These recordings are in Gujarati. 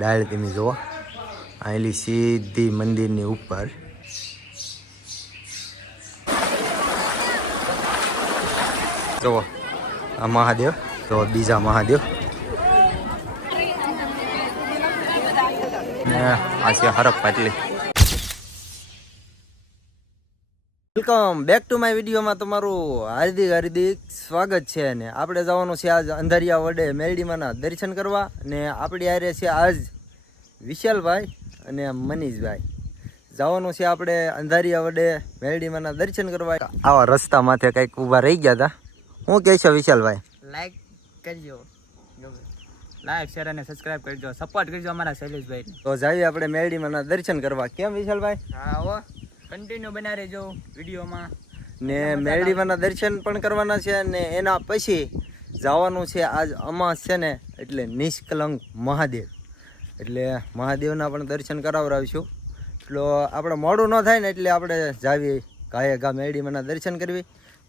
ડાળ તમે જુઓ આવેલી સીધી મંદિરની ઉપર જુઓ આ મહાદેવ તો બીજા મહાદેવ ને આ છે હરક પાટલી. વેલકમ બેક ટુ માય વિડીયોમાં તમારું હાર્દિક સ્વાગત છે. ને આપણે જવાનું છે આજ અંધારિયા વડે મેરડીમાંના દર્શન કરવા. ને આપણી હારે છે આજ વિશાલભાઈ અને મનીષભાઈ. જવાનું છે આપણે અંધારિયા વડે મેરડીમાંના દર્શન કરવા. આવા રસ્તા માથે કંઈક ઊભા રહી ગયા હતા. શું કહે છે વિશાલભાઈ? લાઈક કરજો, લાઈક શેર અને સબસ્ક્રાઇબ કરજો, સપોર્ટ કરજો અમારા શૈલેષભાઈ. તો જાવી આપણે મેરડીમાંના દર્શન કરવા. કેમ વિશાલભાઈ? હા હો, કન્ટિન્યુ બના રહેજો વિડીયોમાં. ને મેરડીમાંના દર્શન પણ કરવાના છે. ને એના પછી જવાનું છે આજ અમાસ છે ને, એટલે નિષ્કલંક મહાદેવ, એટલે મહાદેવના પણ દર્શન કરાવડાવીશું. એટલે આપણે મોડું ન થાય ને એટલે આપણે જાવી ગાયે ગા મેરડીમાંના દર્શન કરવી.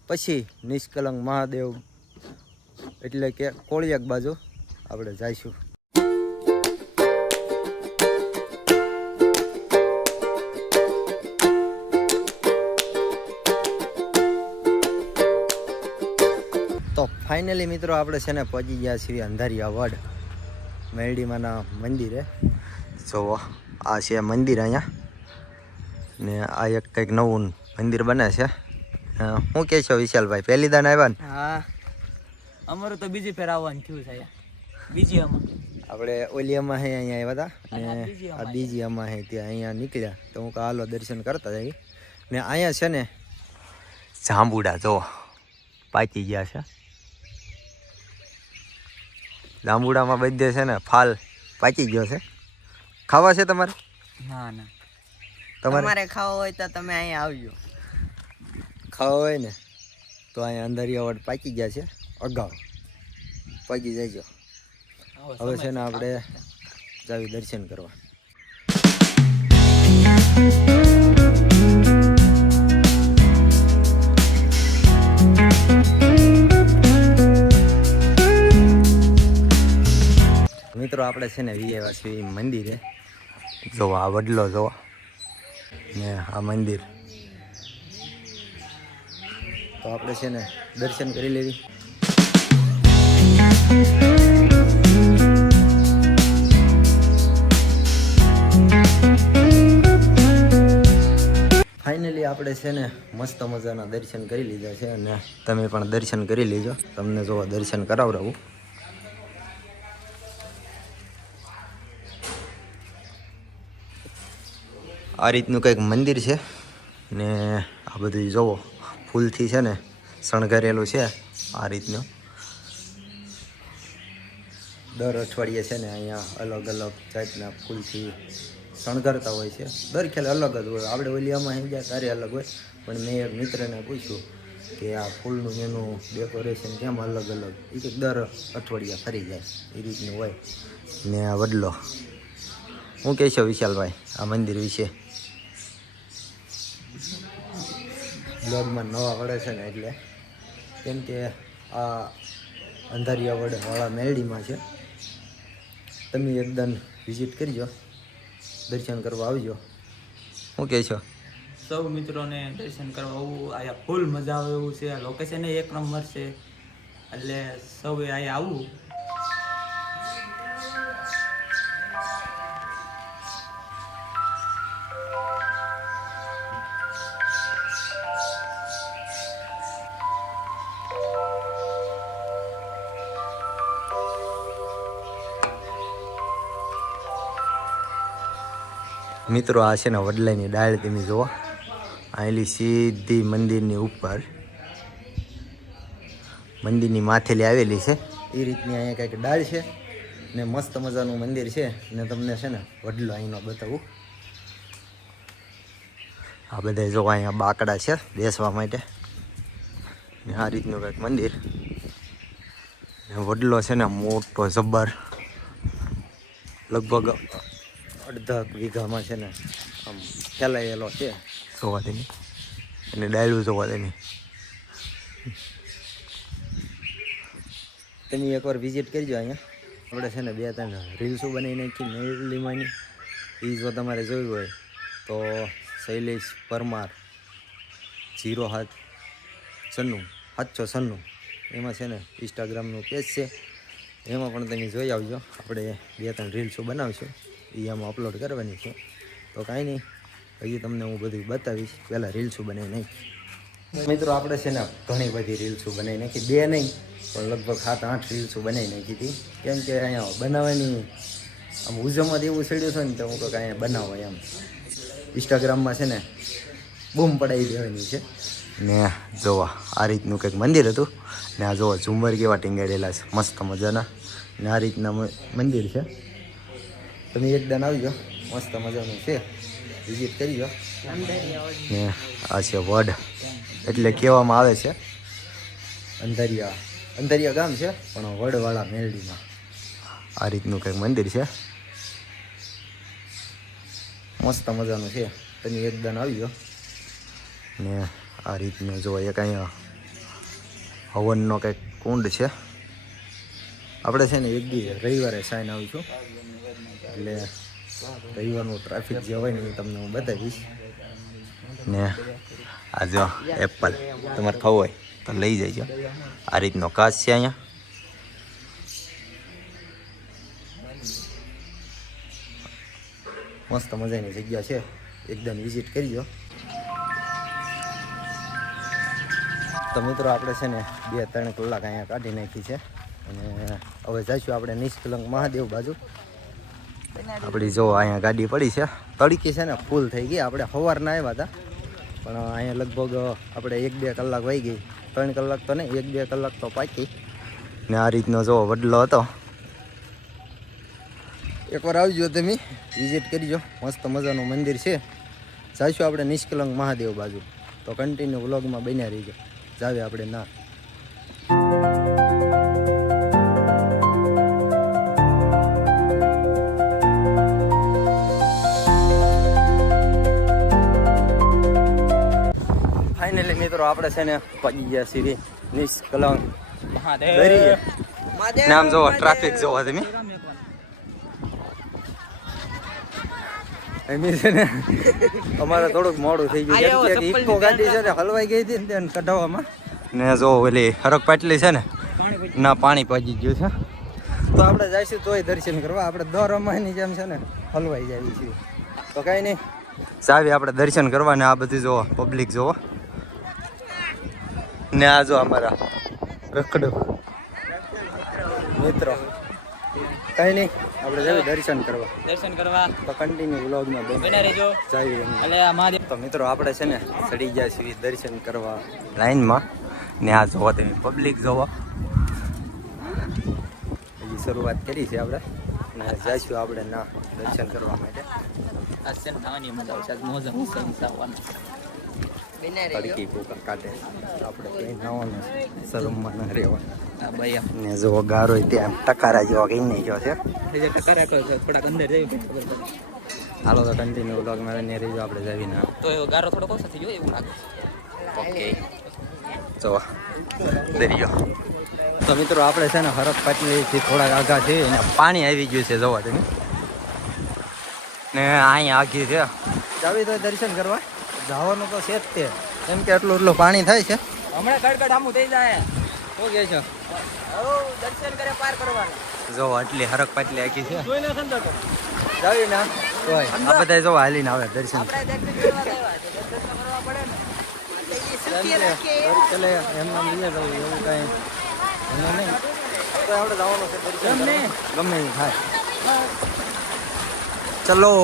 પછી નિષ્કલંક મહાદેવ એટલે કે કોળિયાક બાજુ આપણે જઈશું. તો ફાઇનલી મિત્રો આપણે છે ને પહોંચી ગયા છીએ અંધારિયા વડ મેરડીમાંના મંદિરે. જો આ છે મંદિર અહીંયા, ને આ એક કંઈક નવું મંદિર બને છે. શું કહે છો વિશાલભાઈ? પહેલી દાન આવ્યા ને? હા, અમારું તો બીજી ફેર આવવાનું થયું છે. બીજી આમાં આપણે ઓલી અમા હે અહીંયા આવ્યા હતા, ને આ બીજી અમા હે ત્યાં અહીંયા નીકળ્યા. તો હું હાલો દર્શન કરતા જઈએ. ને અહીંયા છે ને જાંબુડા જો પાકી ગયા છે. જાંબુડામાં બધે છે ને ફાલ પાકી ગયો છે. ખાવા છે તમારે? ના ના, તમારે ખાવા હોય તો તમે અહીંયા આવજો. ખાવા હોય ને તો અહીંયા અંધારિયા વડ પાકી ગયા છે. અગાઉ પાકી જજો. હવે છે ને આપણે જાવી દર્શન કરવા. મિત્રો આપણે છે ને વિયેવા છીએ મંદિરે. જો આ વડલો જો ને આ મંદિર. તો આપણે છે ને દર્શન કરી લેવી. ફાઇનલી આપણે છે ને મસ્ત મજાના દર્શન કરી લીધા છે. અને તમે પણ દર્શન કરી લીજો. તમને જો દર્શન કરાવડાવું. આ રીતનું કંઈક મંદિર છે. ને આ બધું જોવો ફૂલથી છે ને શણગારેલું છે. આ રીતનું દર અઠવાડિયે છે ને અહીંયા અલગ અલગ જાતના ફૂલથી શણગારતા હોય છે. દર ખ્યાલ અલગ જ હોય. આપણે ઓલિયામાં અહીં ગયા ત્યારે અલગ હોય, પણ મેં એક મિત્રને પૂછ્યું કે આ ફૂલનું એનું ડેકોરેશન કેમ અલગ અલગ. એ કંઈક દર અઠવાડિયા ફરી જાય એ રીતનું હોય. ને આ વડલો શું કહેશો વિશાલભાઈ આ મંદિર વિશે? બ્લોગમાં નવા વડે છે ને એટલે, કેમ કે આ અંધારિયા વડે વાળા મેરડીમાં છે. તમે એકદમ વિઝિટ કરજો, દર્શન કરવા આવજો. શું કહે છો? સૌ મિત્રોને દર્શન કરવા આવું. અહીંયા ફૂલ મજા આવે એવું છે. લોકેશન એક નંબર છે, એટલે સૌએ અહીંયા આવવું. મિત્રો આ છે ને વડલાની ડાળ તમે જુઓ આવેલી સીધી મંદિરની ઉપર, મંદિરની માથેલી આવેલી છે. એ રીતની અહીંયા કંઈક ડાળ છે. ને મસ્ત મજાનું મંદિર છે. ને તમને છે ને વડલો અહીંનો બતાવું. આ બધા જો અહીંયા બાકડા છે બેસવા માટે. ને આ રીતનું કંઈક મંદિર. ને વડલો છે ને મોટો જબ્બર, લગભગ અડધા વીઘામાં છે ને આમ ફેલાયેલો છે જોવા તેની. અને ડાયલું જોવા તેની. તમે એકવાર વિઝિટ કરજો અહીંયા. આપણે છે ને 2-3 રીલ્સો બનાવી નાખી મેરડીમાંની. એ જો તમારે જોયું હોય તો શૈલેષ પરમાર 0796 એમાં છે ને ઇન્સ્ટાગ્રામનું પેજ છે, એમાં પણ તમે જોઈ આવજો. આપણે 2-3 રીલ્સો બનાવશું, એ આમાં અપલોડ કરવાની છે. તો કાંઈ નહીં, હજી તમને હું બધું બતાવીશ. પહેલાં રીલ્સો બનાવી નાખી. મિત્રો આપણે છે ને ઘણી બધી રીલ્સો બનાવી નાખી, 2 નહીં પણ લગભગ 7-8 રીલ્સો બનાવી નાખી હતી. કેમ કે અહીંયા બનાવવાની આમ ઉજવમાં એવું ચડ્યું છે ને, તો હું કહું અહીંયા બનાવો એમ. ઇન્સ્ટાગ્રામમાં છે ને બૂમ પડાવી દેવાની છે. ને જોવા આ રીતનું કંઈક મંદિર હતું, ને આ જોવા ઝુમર કેવા ટીંગાડેલા છે મસ્ત મજાના. ને આ રીતના મંદિર છે. તમે એકદમ આવજો, મસ્ત મજાનું છે, વિઝિટ કરીજો. ને આ છે વડ, એટલે કહેવામાં આવે છે અંધારિયા ગામ છે, પણ વડવાળા મેરડીમાં આ રીતનું કંઈક મંદિર છે, મસ્ત મજાનું છે. તમે એકદમ આવજો. ને આ રીતનું જો એક અહીંયા હવનનો કંઈક કુંડ છે. આપણે છે ને એક દી રવિવારે સાઈન આવીશું, એટલે રવિવારનું ટ્રાફિક જે હોય ને એ તમને હું બતાવીશ. ને આ જો એપલ તમારે ખાવું હોય તો લઈ જજો. આ રીતનો કાચ છે અહીંયા. મસ્ત મજાની જગ્યા છે, એકદમ વિઝિટ કરજો. તો મિત્રો આપણે છે ને 2-3 કલાક અહીંયા કાઢી નાખી છે, અને હવે જઈશું આપણે નિષ્કલંક મહાદેવ બાજુ. આપણી જો અહીંયા ગાડી પડી છે, તડકી છે ને ફૂલ થઈ ગઈ. આપણે સવારના આવ્યા હતા, પણ અહીંયા લગભગ આપણે 1-2 કલાક વહી ગઈ. 3 કલાક તો નહીં, 1-2 કલાક તો પાકી. ને આ રીતનો જો વડલો હતો, એકવાર આવજો, તમે વિઝિટ કરજો. મસ્ત મજાનું મંદિર છે. જઈશું આપણે નિષ્કલંક મહાદેવ બાજુ, તો કન્ટિન્યુ વ્લોગમાં બન્યા રહીજો. જાવે આપણે ના ફાઇનલી મિત્રો આપણે છે ને પહોંચી ગયા છીએ નિષ્કલંક મહાદેવ. નામ જોવો, ટ્રાફિક જોવો તમે. એમ છે ને અમારે થોડુંક મોડું થઈ ગયું, કેમ કે ઇકો ગાડી છે ને હલવાઈ ગઈ હતી ને તેને કઢાવવામાં. ને જો ઓલી હરક પાટલી છે ને ના પાણી પહોંચી ગયું છે. તો આપણે જઈશું તોય દર્શન કરવા. આપણે દર અમાની જેમ છે ને હલવાઈ જાય છીએ. તો કાંઈ નહીં, સાવી આપણે દર્શન કરવા. ને આ બધું જોવો, પબ્લિક જોવો. ને આ જો અમારા રખડો મિત્રો. કઈ નહીં, આપણે જઈએ દર્શન કરવા. તો કન્ટિન્યુ વ્લોગમાં બને રહેજો. જઈએ. તો મિત્રો આપણે છે ને ચડી ગયા છીએ દર્શન કરવા લાઈનમાં. ને આ જોવો તમે, પબ્લિક જોવો. હજી શરૂઆત કરી છે આપણે, ને જઈશું આપણે ના દર્શન કરવા માટે. તડકી પોકા કાઢે, આપણે કઈ નાવાનું શરમમાં ન રહેવાનું. ને જો ગારો ત્યાં ટકારા જેવા કઈ નહીં ગયો છે. હાલો તો કન્ટિન્યુ વ્લોગમાં બની રહીજો. આપણે જઈને તો ગારો થોડો ઓછો થઈ ગયો એવું લાગે. ઓકે, જો દરિયો. તો મિત્રો આપણે છે ને હરક પાટલીથી થોડાક આગા છે, અને પાણી આવી ગયું છે જોવા તમે. ને અહીંયા આઘી છે, જાવી તો દર્શન કરવા જવાનું તો છે જ તે, કેમ કે એટલું પાણી થાય છે. હમણાં કડકડ આમું થઈ જાય. શું કહે છો? દર્શન કરે પાર કરવાના. જો આટલી હરક પાટલી આખી છે, જાવી ના કોઈ આ બધા જો હાલીને આવે દર્શન. ચલે એમ નામ લઈએ જવું એવું કાંઈ એનું નહીં. તો આપણે જવાનું છે દર્શન ગમે એ થાય. ચલો.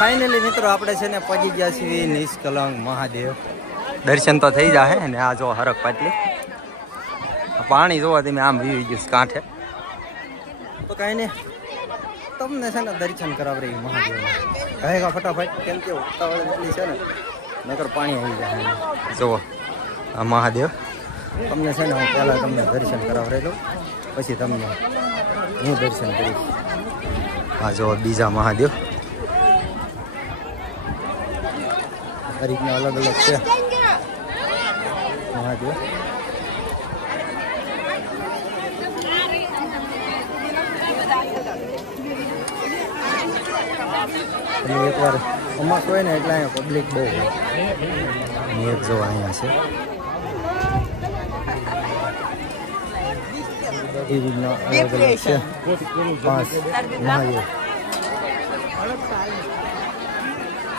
ફાઇનલી મિત્રો આપણે છે ને પહોંચી ગયા છીએ નિષ્કલંક મહાદેવ. દર્શન તો થઈ જાય ને આ જો હરક પાટલી પાણી જોવા તમે આમ વીવી ગયું કાંઠે. તો કાંઈ નહીં, તમને છે ને દર્શન કરાવરી મહાદેવના કહેગા ફટાફટ, કેમ કે ઉતાવળ એટલી છે ને નકર પાણી આવી જાય. જુઓ આ મહાદેવ. તમને છે ને હું પહેલાં તમને દર્શન કરાવરેલું, પછી તમને હું દર્શન કરીશ. હા જો બીજા મહાદેવ. આ રીતના અલગ અલગ છે મહાદેવ. અને એકવાર અમાસ હોય ને એટલે અહીંયા પબ્લિક બહુ હોય. અને એક જો અહીંયા છે એ રીતના અલગ અલગ છે 5 મહાદેવ.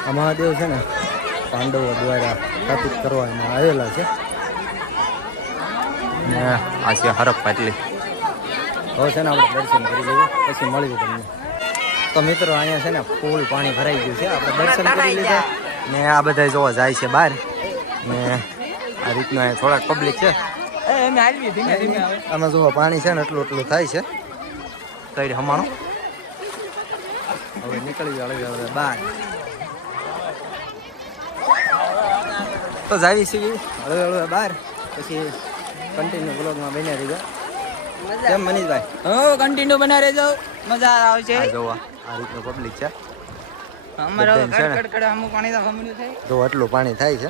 આ મહાદેવ છે ને પાંડવો દ્વારા સ્થાપિત કરવામાં આવેલા છે. ને આ છે હરક પાટલી. હવે છે ને આપણે દર્શન કરી લઈએ પછી મળીએ તમને. તો મિત્રો અહીંયા છે ને ફૂલ પાણી ભરાઈ ગયું છે. આપણે દર્શન કરી લીધા ને આ બધા જોવા જાય છે બહાર ને આ રીતના અહીંયા થોડાક પબ્લિક છે. આમાં જોવા પાણી છે ને એટલું થાય છે કઈ હમાણો. હવે નીકળી જાય હવે બહાર તો જાવી છીએ હળવે બહાર પછી કન્ટિન્યુ બ્લોગમાં બન્યા રહીજો. કેમ મનીષભાઈ? કન્ટિન્યુ બના રહેજો, મજા આવશે. જોવા આ રીતનું પબ્લિક છે. અમારો બધાને છે ને. કડકડ અમુક પાણી તો ખમણું થાય. જો આટલું પાણી થાય છે.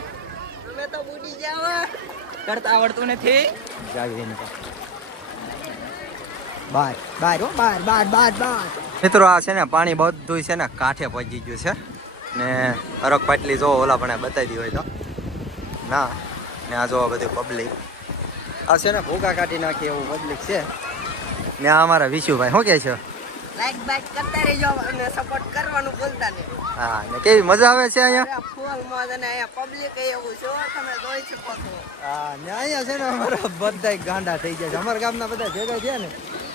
તમે તો બુડી જાવ, કરતા આવડતું નથી. જાવી એને બહાર મિત્રો આ છે ને પાણી બધું છે ને કાંઠે પહોંચી ગયું છે ને અરક પાટલી જો ઓલા પણ બતાવી દી હોય તો ના ને આ જોવા બધું પબ્લિક આ છે ને ભૂકા કાઢી નાખી એવું પબ્લિક છે ને આ અમારા વિશુભાઈ શું કહે છે? લાઈક બાઈક કરતા રહેજો અને સપોર્ટ કરવાનું ભૂલતા નહીં. હા ને કેવી મજા આવે છે અહીંયા? અરે ફૂલ મોજ અને અહીંયા પબ્લિક એવું છે તમે જોઈ શકો છો. હા ને અહીંયા છે ને અમારા બધા ગાંડા થઈ ગયા છે. અમારા ગામના બધા ભેગા છે ને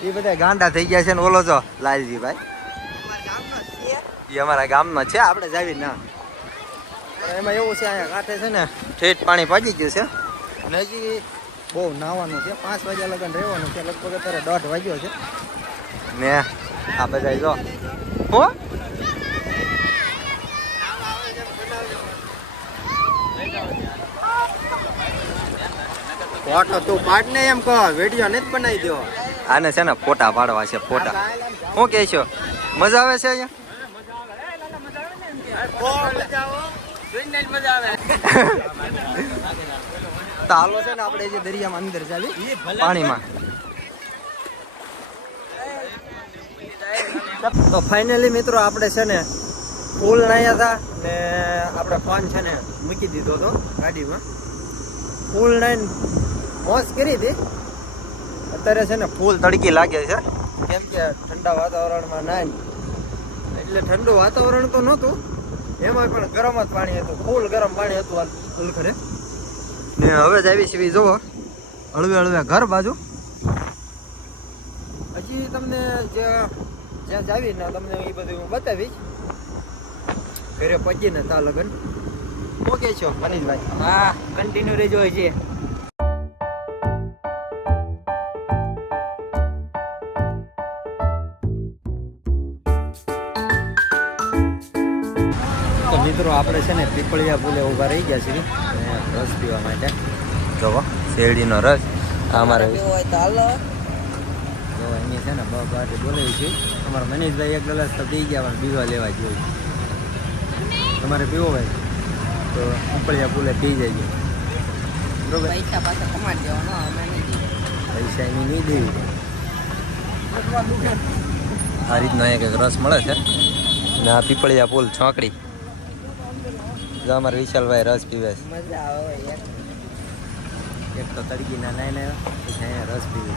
એ બધા ગાંડા થઈ ગયા છે ને ઓલો જો લાલજીભાઈ અમારા ગામનો છે. એ અમારા ગામમાં છે. આપણે જાવી ના પણ એમાં એવું છે અહીંયા કાંઠે છે ને ઠેઠ પાણી પાકી ગયું છે અને હજી બહુ નાહવાનું છે. 5 વાગ્યા લગન રહેવાનું છે. લગભગ અત્યારે 1:30 વાગ્યો છે ને આ બધા જો હો ફોટો તું પાડ ને એમ કહો વિડીયો નથી બનાવી દો. આને છે ને ફોટા પાડવા છે ફોટા. શું કહે છો? મજા આવે છે અહીંયા? તો હાલો છે ને આપણે જે દરિયામાં અંદર ચાલી પાણીમાં. તો ફાઇનલી મિત્રો આપણે છે ને ફૂલ નાહ્યા હતા ને આપણે ફોન છે ને મૂકી દીધો હતો ગાડીમાં. ફૂલ નાઈને મોજ કરી હતી. અત્યારે છે ને ફૂલ તડકી લાગે છે કેમ કે ઠંડા વાતાવરણમાં નાઈને એટલે ઠંડુ વાતાવરણ તો નહોતું એમાં પણ ગરમ જ પાણી હતું. ફૂલ ગરમ પાણી હતું હલખરે ને હવે જ આવી છીએ જોવો હળવે ઘર બાજુ. હજી તમને જ્યાં જાવી ને તમને એ બધું હું બતાવીશ ઘરે પહોંચીને તા લગન. ઓકે છો મનીષભાઈ? હા, કન્ટિન્યુ રહેજો છે. તો મિત્રો આપણે છે ને પીપળિયા પુલે ઊભા રહી ગયા છીએ રસ પીવા માટે. જોવો શેરડીનો રસ. આ અમારે હોય તો હાલો. જો અહીંયા છે ને બાટી બોલાવી છે. અમારા મનીષભાઈ એક ગ્લાસ તો પી ગયા પણ પીવા લેવા જોઈએ. તમારે પીવો ભાઈ તો પીપળિયા પુલે પી જઈએ બરોબર. પૈસા પાછા કમાઈ દેવાનો અમે નથી. પૈસા એની નહીં દેવી. આ રીતનો એક રસ મળે છે ને આ પીપળિયા પુલ છોકડી જો અમારે વિશાલભાઈ રસ પીવે છે. મજા આવે યાર. એક તો તડકી ના નાઈને પછી અહીંયા રસ પીવે.